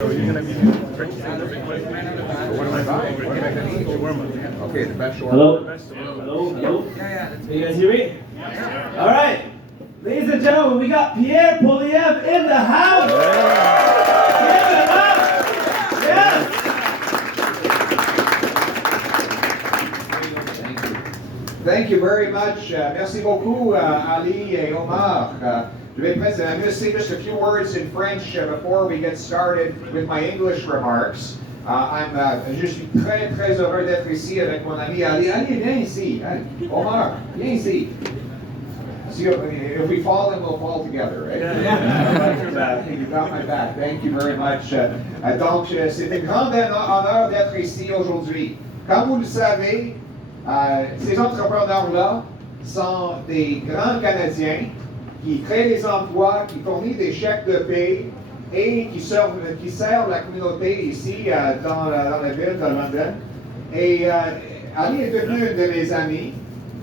So you're gonna be purchasing the Bitcoin. What am I buying? What am I going to eat? Shawarma. Okay, the best shawarma. Hello? Best shawarma. Hello? Can you guys hear me? All right. Ladies and gentlemen, we got Pierre Poilievre in the house. Give it up. Yes. Thank you very much. Merci beaucoup, Ali et Omar. Je vais I'm going to say just a few words in French before we get started with my English remarks. Je suis très, très heureux d'être ici avec mon ami Ali. Ali, viens ici. Omar, viens ici. If we fall, then we'll fall together, right? You got my back. Thank you very much. Donc, c'est un grand honneur d'être ici aujourd'hui. Comme vous le savez, ces entrepreneurs-là sont des grands Canadiens qui créent des emplois, qui fournissent des chèques de paie et qui servent la communauté ici dans la ville de London. Et Ali est devenu un de mes amis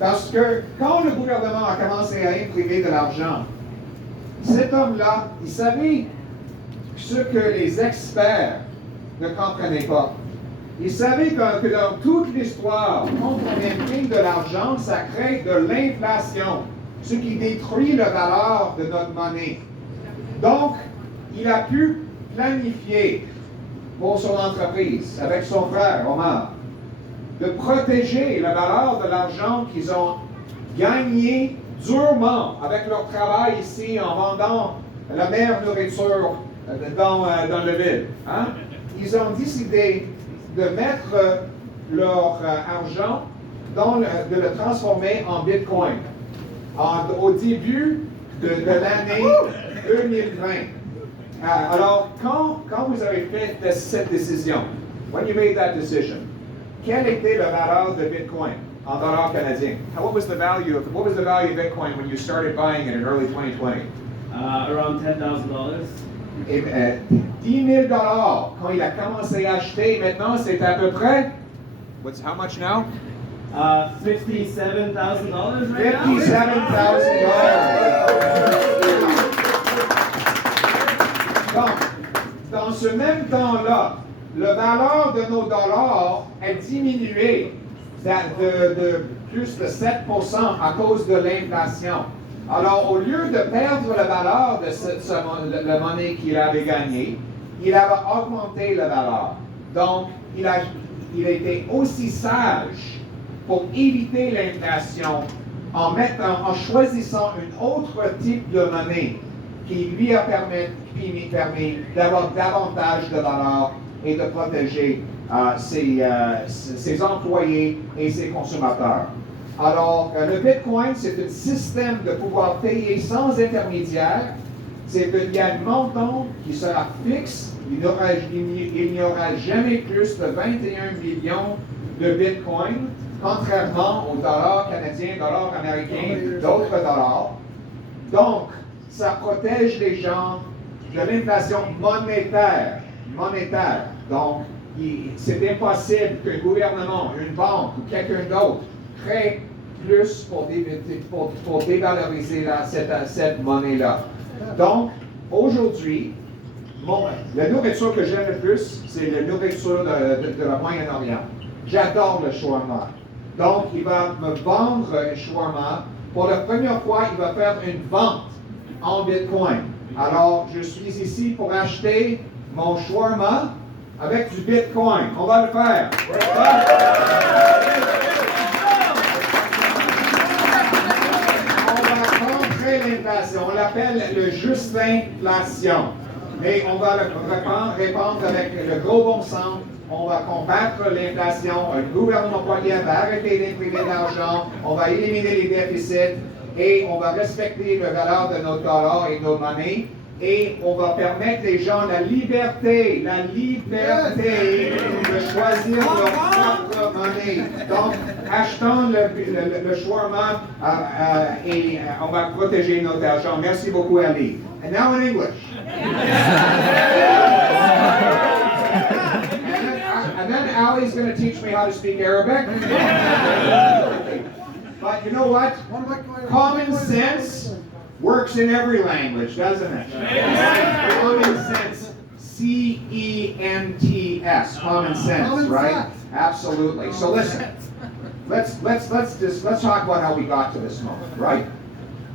parce que quand le gouvernement a commencé à imprimer de l'argent, cet homme-là, il savait ce que les experts ne comprenaient pas. Il savait que dans toute l'histoire, quand on imprime de l'argent, ça crée de l'inflation, ce qui détruit la valeur de notre monnaie. Donc, il a pu planifier pour son entreprise, avec son frère Omar, de protéger la valeur de l'argent qu'ils ont gagné durement avec leur travail ici en vendant la meilleure nourriture dans le ville. Hein? Ils ont décidé de mettre leur argent, de le transformer en Bitcoin au début de l'année 2020. Alors, quand vous avez fait cette décision, when you made that decision, quelle était la valeur de Bitcoin en dollars canadiens? What was the value of Bitcoin when you started buying it in early 2020? Around $10,000. 10 000 quand il a commencé à acheter. Maintenant, c'est à peu près. How much now? $57,000 right now. $57,000. Donc, dans ce même temps-là, la valeur de nos dollars a diminué de plus de 7% à cause de l'inflation. Alors, au lieu de perdre la valeur de la monnaie qu'il avait gagnée, il avait augmenté la valeur. Donc, il a été aussi sage pour éviter l'inflation en choisissant un autre type de monnaie qui lui a permis d'avoir davantage de valeur et de protéger ses employés et ses consommateurs. Alors, le Bitcoin, c'est un système de pouvoir payer sans intermédiaire. Il y a un montant qui sera fixe. Il n'y aura jamais plus de 21 millions de Bitcoin, contrairement aux dollars canadiens, dollars américains, d'autres dollars. Donc, ça protège les gens de l'inflation monétaire. Donc, c'est impossible qu'un gouvernement, une banque ou quelqu'un d'autre crée plus pour dévaloriser cette monnaie-là. Donc, aujourd'hui, la nourriture que j'aime le plus, c'est la nourriture de la Moyen-Orient. J'adore le shawarma. Donc, il va me vendre un shawarma. Pour la première fois, il va faire une vente en Bitcoin. Alors, je suis ici pour acheter mon shawarma avec du Bitcoin. On va le faire. On va contrer l'inflation. On l'appelle le juste-inflation. Mais on va répondre avec le gros bon sens. On va combattre l'inflation. Le gouvernement Poilievre va arrêter d'imprimer de l'argent. On va éliminer les déficits. Et on va respecter la valeur de nos dollars et nos monnaies. Et on va permettre les gens la liberté de choisir leur propre monnaie. Donc, achetons le shawarma et on va protéger notre argent. Merci beaucoup, Ali. And now in English. And then Ali's going to teach me how to speak Arabic. But you know what? Common sense works in every language, doesn't it? Common sense. C-E-N-T-S, common sense, Common right? sense. Absolutely. So listen, let's talk about how we got to this moment, right?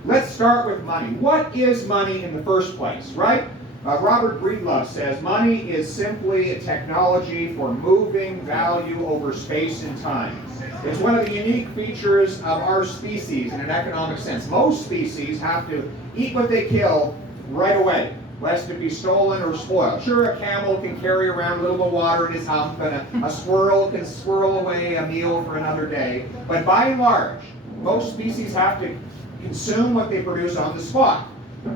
Let's start with money. What is money in the first place, right? Robert Breedlove says money is simply a technology for moving value over space and time. It's one of the unique features of our species in an economic sense. Most species have to eat what they kill right away, lest it be stolen or spoiled. Sure, a camel can carry around a little bit of water in his hump, and a squirrel can squirrel away a meal for another day. But by and large, most species have to consume what they produce on the spot.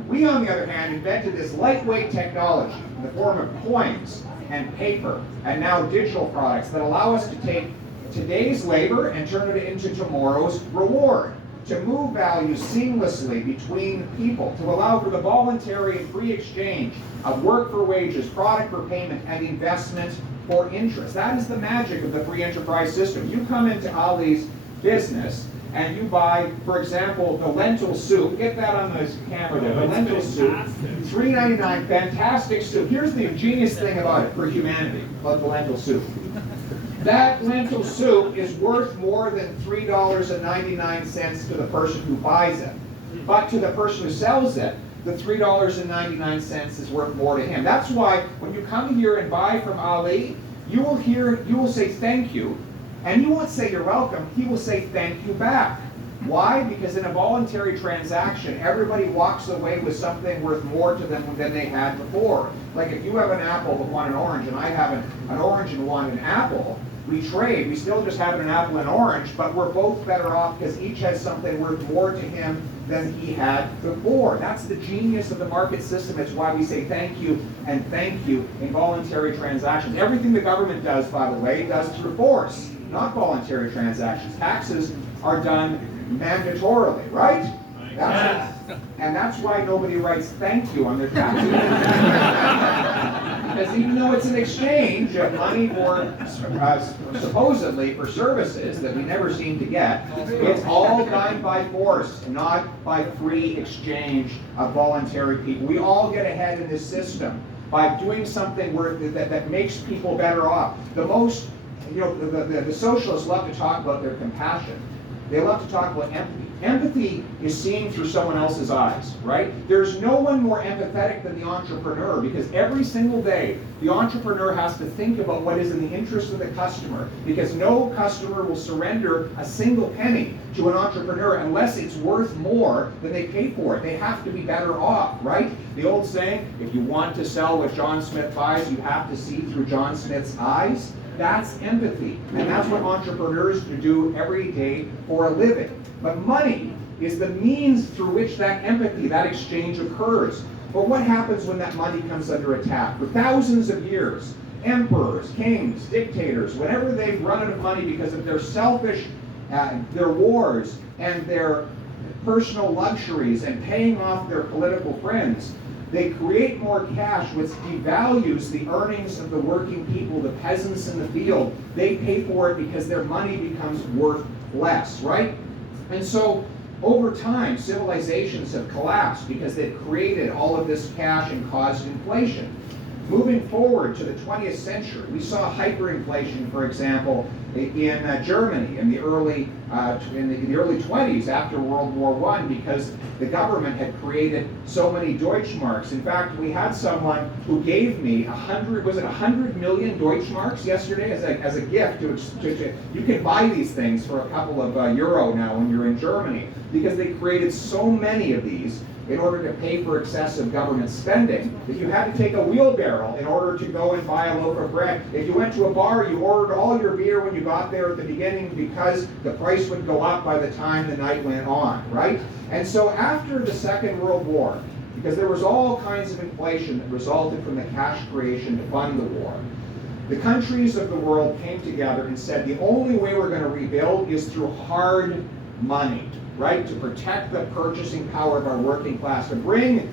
We, on the other hand, invented this lightweight technology in the form of coins and paper and now digital products that allow us to take today's labor and turn it into tomorrow's reward, to move value seamlessly between people, to allow for the voluntary and free exchange of work for wages, product for payment, and investment for interest. That is the magic of the free enterprise system. You come into Ali's business and you buy, for example, the lentil soup. Get that on the camera there. The lentil soup, $3.99, fantastic soup. Here's the ingenious thing about it for humanity, about the lentil soup. That lentil soup is worth more than $3.99 to the person who buys it. But to the person who sells it, the $3.99 is worth more to him. That's why when you come here and buy from Ali, you will say thank you, and you won't say you're welcome, he will say thank you back. Why? Because in a voluntary transaction, everybody walks away with something worth more to them than they had before. Like if you have an apple but want an orange, and I have an orange and want an apple, we trade. We still just have an apple and orange, but we're both better off because each has something worth more to him than he had before. That's the genius of the market system. It's why we say thank you and thank you in voluntary transactions. Everything the government does, by the way, does through force, not voluntary transactions. Taxes are done mandatorily, right? And that's why nobody writes thank you on their taxes. Because even though it's an exchange of money for supposedly for services that we never seem to get, it's all done by force, not by free exchange of voluntary people. We all get ahead in this system by doing something that makes people better off. The socialists love to talk about their compassion. They love to talk about empathy. Empathy is seeing through someone else's eyes, right? There's no one more empathetic than the entrepreneur, because every single day the entrepreneur has to think about what is in the interest of the customer, because no customer will surrender a single penny to an entrepreneur unless it's worth more than they pay for it. They have to be better off, right? The old saying, if you want to sell what John Smith buys, you have to see through John Smith's eyes. That's empathy, and that's what entrepreneurs do every day for a living. But money is the means through which that empathy, that exchange occurs. But what happens when that money comes under attack? For thousands of years, emperors, kings, dictators, whenever they've run out of money because of their selfish, their wars and their personal luxuries and paying off their political friends, they create more cash, which devalues the earnings of the working people, the peasants in the field. They pay for it because their money becomes worth less, right? And so, over time, civilizations have collapsed because they've created all of this cash and caused inflation. Moving forward to the 20th century, we saw hyperinflation, for example, in Germany in the early 20s after World War I, because the government had created so many Deutschmarks. In fact, we had someone who gave me 100 million Deutschmarks yesterday as a gift. You can buy these things for a couple of euro now when you're in Germany, because they created so many of these in order to pay for excessive government spending, that you had to take a wheelbarrow in order to go and buy a loaf of bread. If you went to a bar, you ordered all your beer when you got there at the beginning, because the price would go up by the time the night went on, right? And so after the Second World War, because there was all kinds of inflation that resulted from the cash creation to fund the war, the countries of the world came together and said the only way we're going to rebuild is through hard money, right? To protect the purchasing power of our working class, to bring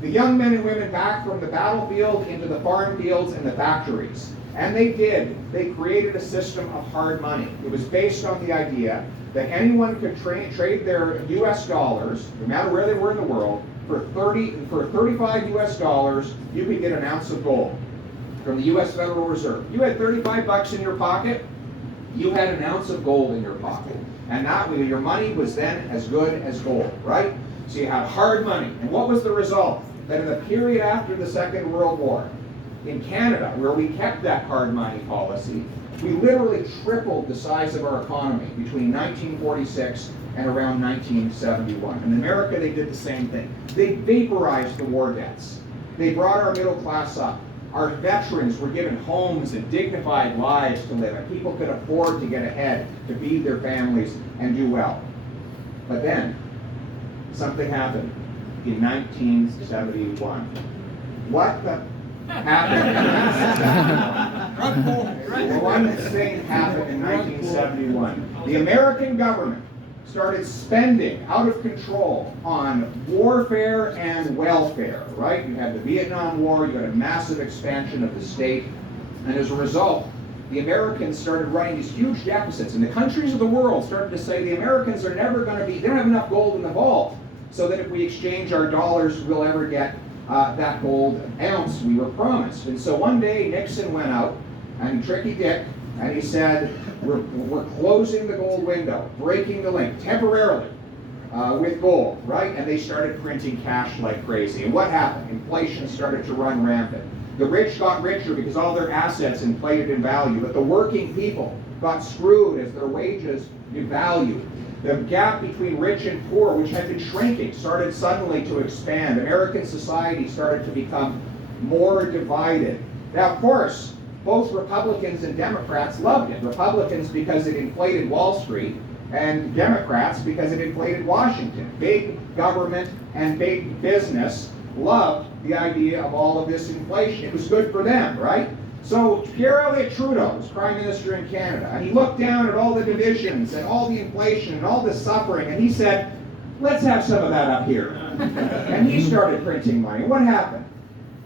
the young men and women back from the battlefield into the farm fields and the factories. And they did. They created a system of hard money. It was based on the idea that anyone could trade their US dollars, no matter where they were in the world, for 35 US dollars, you could get an ounce of gold. from the U.S. Federal Reserve. You had 35 bucks in your pocket, you had an ounce of gold in your pocket. And that way, your money was then as good as gold, right? So you had hard money. And what was the result? That in the period after the Second World War, in Canada, where we kept that hard money policy, we literally tripled the size of our economy between 1946 and around 1971. In America, they did the same thing. They vaporized the war debts. They brought our middle class up. Our veterans were given homes and dignified lives to live, and people could afford to get ahead, to feed their families, and do well. But then, something happened in 1971. What the happened? One thing happened in 1971. The American government started spending out of control on warfare and welfare, right? You had the Vietnam War, you had a massive expansion of the state, and as a result, the Americans started running these huge deficits, and the countries of the world started to say the Americans are never going to be, they don't have enough gold in the vault, so that if we exchange our dollars, we'll ever get that gold ounce we were promised. And so one day Nixon went out, and Tricky Dick, and he said, we're closing the gold window, breaking the link temporarily with gold, right? And they started printing cash like crazy. And what happened? Inflation started to run rampant. The rich got richer because all their assets inflated in value, but the working people got screwed as their wages devalued. The gap between rich and poor, which had been shrinking, started suddenly to expand. American society started to become more divided. Now, of course, both Republicans and Democrats loved it. Republicans because it inflated Wall Street, and Democrats because it inflated Washington. Big government and big business loved the idea of all of this inflation. It was good for them, right? So Pierre Elliott Trudeau was Prime Minister in Canada, and he looked down at all the divisions and all the inflation and all the suffering, and he said, let's have some of that up here. And he started printing money. What happened?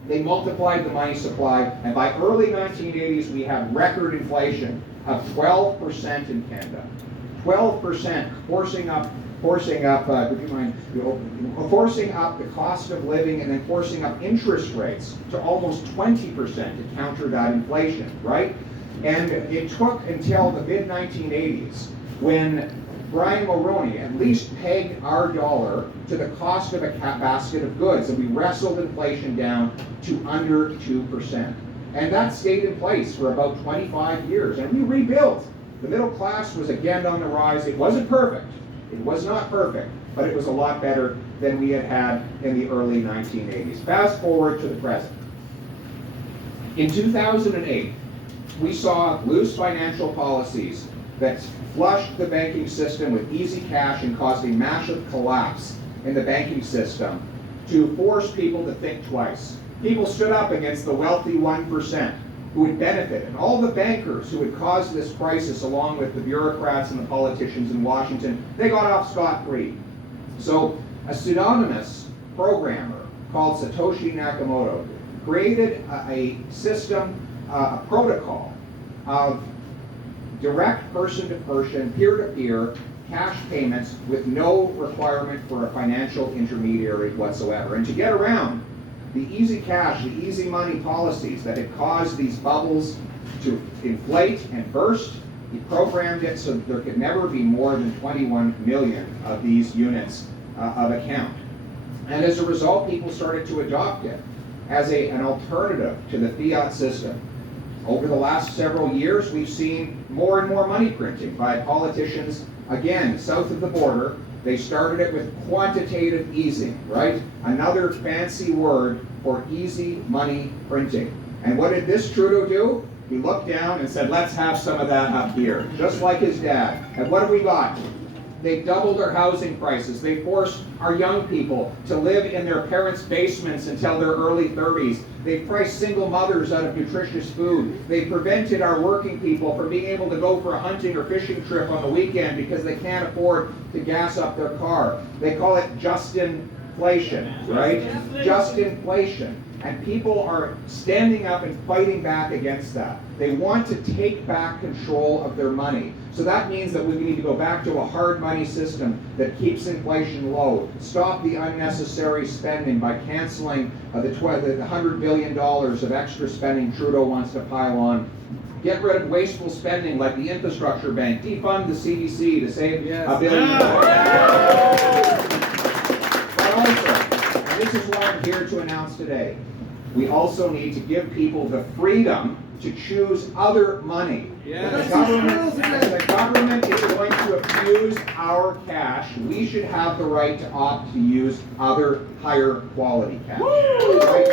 They multiplied the money supply, and by early 1980s, we have record inflation of 12% in Canada. 12%, forcing up the cost of living, and then forcing up interest rates to almost 20% to counter that inflation, right? And it took until the mid-1980s when Brian Mulroney at least pegged our dollar to the cost of a basket of goods, and we wrestled inflation down to under 2%. And that stayed in place for about 25 years, and we rebuilt. The middle class was again on the rise. It wasn't perfect. It was not perfect, but it was a lot better than we had had in the early 1980s. Fast forward to the present. In 2008, we saw loose financial policies that flushed the banking system with easy cash and caused a massive collapse in the banking system to force people to think twice. People stood up against the wealthy 1% who would benefit, and all the bankers who had caused this crisis, along with the bureaucrats and the politicians in Washington, they got off scot-free. So a pseudonymous programmer called Satoshi Nakamoto created a system, a protocol of direct person-to-person, peer-to-peer cash payments with no requirement for a financial intermediary whatsoever. And to get around the easy cash, the easy money policies that had caused these bubbles to inflate and burst, he programmed it so that there could never be more than 21 million of these units of account. And as a result, people started to adopt it as an alternative to the fiat system. Over the last several years, we've seen more and more money printing by politicians, again, south of the border. They started it with quantitative easing, right? Another fancy word for easy money printing. And what did this Trudeau do? He looked down and said, let's have some of that up here, just like his dad. And what have we got? They doubled our housing prices. They forced our young people to live in their parents' basements until their early 30s. They priced single mothers out of nutritious food. They prevented our working people from being able to go for a hunting or fishing trip on the weekend because they can't afford to gas up their car. They call it just inflation, right? Just inflation. And people are standing up and fighting back against that. They want to take back control of their money. So that means that we need to go back to a hard money system that keeps inflation low, stop the unnecessary spending by canceling the $100 billion of extra spending Trudeau wants to pile on. Get rid of wasteful spending like the infrastructure bank, defund the CDC to save $1 billion. But also, and this is what I'm here to announce today, we also need to give people the freedom to choose other money. If the government is going to abuse our cash, we should have the right to opt to use other higher quality cash. Right?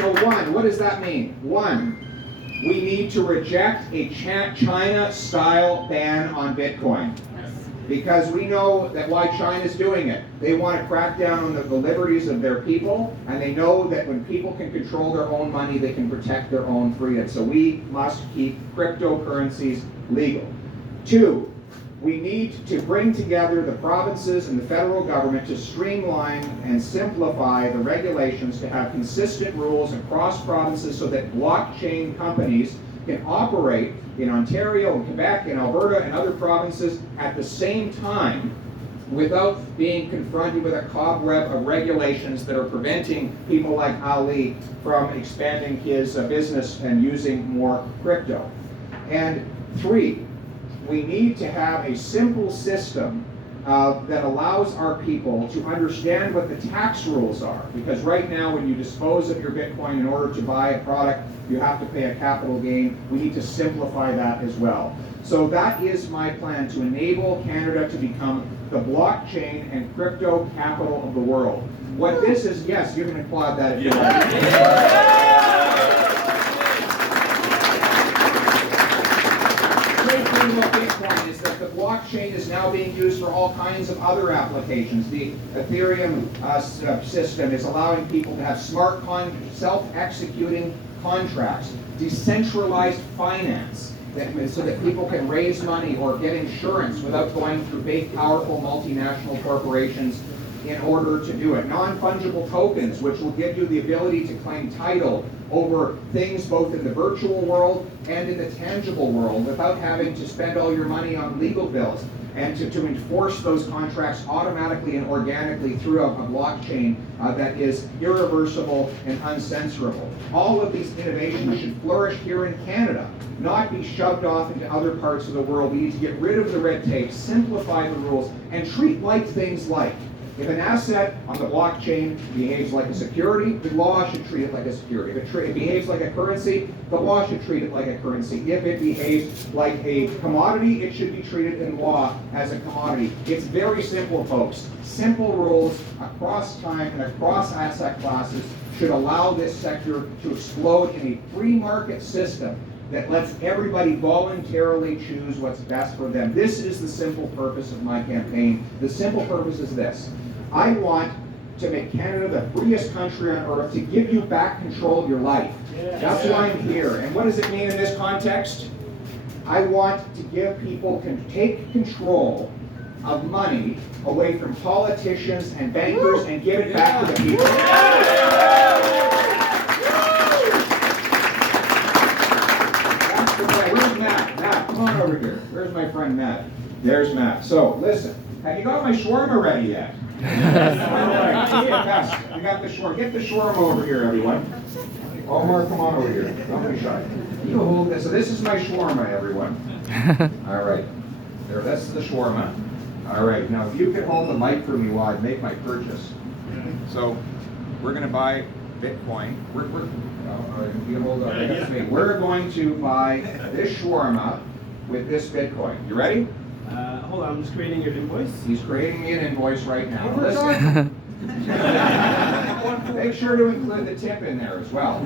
So one, what does that mean? One, we need to reject a China-style ban on Bitcoin. Because we know that why China's doing it. They want to crack down on the liberties of their people, and they know that when people can control their own money, they can protect their own freedom. So we must keep cryptocurrencies legal. Two, we need to bring together the provinces and the federal government to streamline and simplify the regulations to have consistent rules across provinces so that blockchain companies can operate in Ontario, in Quebec, in Alberta, and other provinces at the same time without being confronted with a cobweb of regulations that are preventing people like Ali from expanding his business and using more crypto. And three, we need to have a simple system that allows our people to understand what the tax rules are. Because right now, when you dispose of your Bitcoin in order to buy a product, you have to pay a capital gain. We need to simplify that as well. So that is my plan, to enable Canada to become the blockchain and crypto capital of the world. What this is, yes, you can applaud that if you like. About Bitcoin is that the blockchain is now being used for all kinds of other applications. The Ethereum system is allowing people to have smart, self-executing contracts, decentralized finance, so that people can raise money or get insurance without going through big, powerful multinational corporations in order to do it. Non-fungible tokens, which will give you the ability to claim title over things both in the virtual world and in the tangible world without having to spend all your money on legal bills, and to enforce those contracts automatically and organically through a blockchain that is irreversible and uncensorable. All of these innovations should flourish here in Canada, not be shoved off into other parts of the world. We need to get rid of the red tape, simplify the rules, and treat like things like, if an asset on the blockchain behaves like a security, the law should treat it like a security. If it behaves like a currency, the law should treat it like a currency. If it behaves like a commodity, it should be treated in law as a commodity. It's very simple, folks. Simple rules across time and across asset classes should allow this sector to explode in a free market system that lets everybody voluntarily choose what's best for them. This is the simple purpose of my campaign. The simple purpose is this. I want to make Canada the freest country on earth, to give you back control of your life. That's why I'm here. And what does it mean in this context? I want to give people take control of money away from politicians and bankers and give it back to the people. Where's Matt? Matt, come on over here. Where's my friend Matt? There's Matt. So, listen. Have you got my shawarma ready yet? All right. You got the shawarma. Get the shawarma over here, everyone. Omar, come on over here. Don't be shy. You hold this. So this is my shawarma, everyone. All right. There, that's the shawarma. All right. Now, if you could hold the mic for me while I make my purchase. So, we're going to buy Bitcoin. We're going to buy this shawarma with this Bitcoin. You ready? Hold on, I'm just creating your invoice. He's creating me an invoice right now. Listen. Make sure to include the tip in there as well.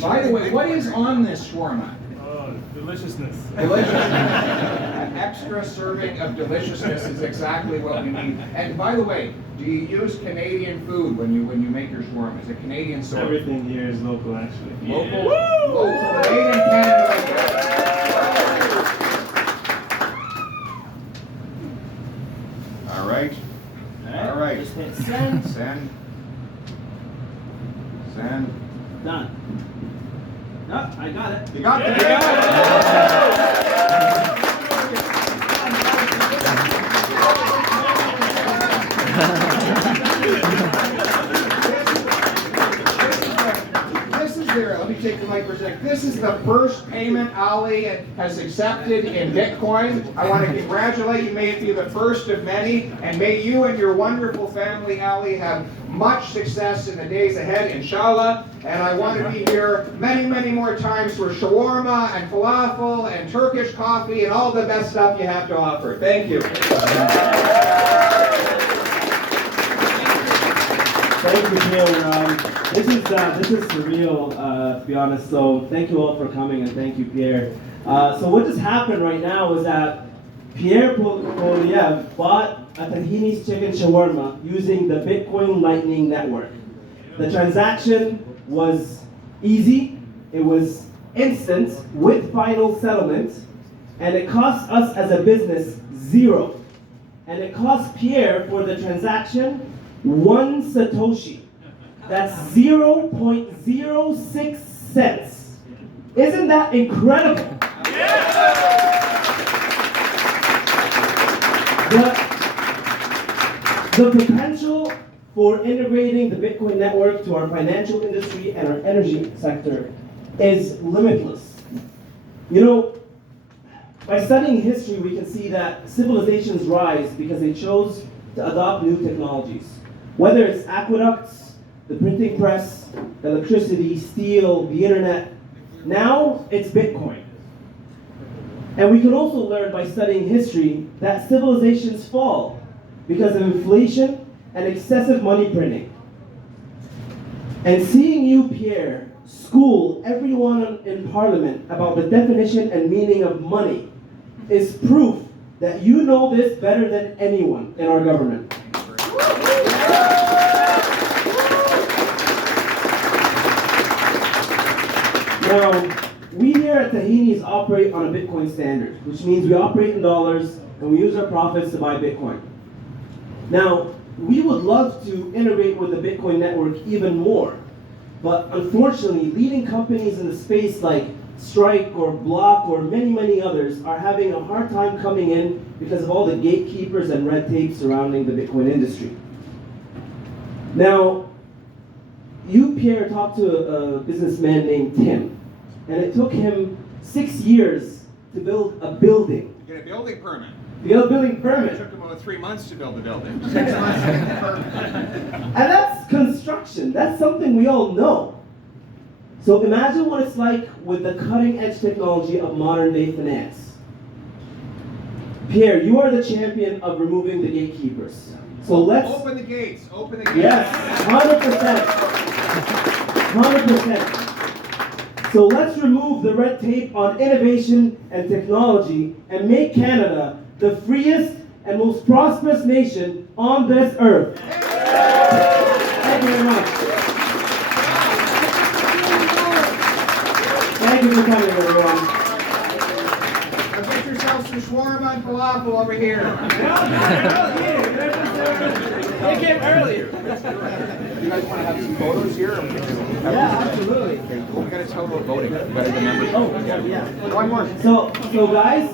By the way, what is on this shawarma? Oh, deliciousness. Deliciousness. An extra serving of deliciousness is exactly what we need. And by the way, do you use Canadian food when you make your shawarma? Is it Canadian source? Everything here is local, actually. Local, local, made in Canada. All right. All right. Just hit send. Send. And Done. Oh, I got it. you got it. This is there. Let me take the mic for a second. This is the first payment Ali has accepted in Bitcoin. I want to congratulate you. May it be the first of many, and may you and your wonderful family, Ali, have much success in the days ahead, inshallah. And I want to be here many, many more times for shawarma and falafel and Turkish coffee and all the best stuff you have to offer. Thank you. Thank you, Pierre. This is surreal, to be honest. So thank you all for coming, and thank you, Pierre. So what just happened right now is that Pierre Poilievre bought a Tahini's chicken shawarma using the Bitcoin Lightning Network. The transaction was easy, it was instant, with final settlement, and it cost us as a business $0. And it cost Pierre for the transaction 1 Satoshi. That's 0.06 cents. Isn't that incredible? The potential for integrating the Bitcoin network to our financial industry and our energy sector is limitless. You know, by studying history, we can see that civilizations rise because they chose to adopt new technologies. Whether it's aqueducts, the printing press, electricity, steel, the internet, now it's Bitcoin. And we can also learn by studying history that civilizations fall because of inflation and excessive money printing. And seeing you, Pierre, school everyone in Parliament about the definition and meaning of money is proof that you know this better than anyone in our government. Now, we here at Tahini's operate on a Bitcoin standard, which means we operate in dollars and we use our profits to buy Bitcoin. Now, we would love to integrate with the Bitcoin network even more, but unfortunately, leading companies in the space like Strike or Block or many, many others are having a hard time coming in because of all the gatekeepers and red tape surrounding the Bitcoin industry. Now, you, Pierre, talked to a businessman named Tim, and it took him 6 years to build a building. Get a building permit. To get a building permit. It took him about 3 months to build the building. 6 months to get the permit. And that's construction. That's something we all know. So imagine what it's like with the cutting edge technology of modern day finance. Pierre, you are the champion of removing the gatekeepers. So let's open the gates. Open the gates. Yes, 100%. 100%. So let's remove the red tape on innovation and technology and make Canada the freest and most prosperous nation on this earth. Thank you very much. Thank you for coming, everyone. Now get yourself some shawarma and falafel over here. They came earlier. You guys want to have some photos here? Yeah, absolutely. Okay, we got to tell about voting. We got to remember. Oh, yeah. One more. So guys.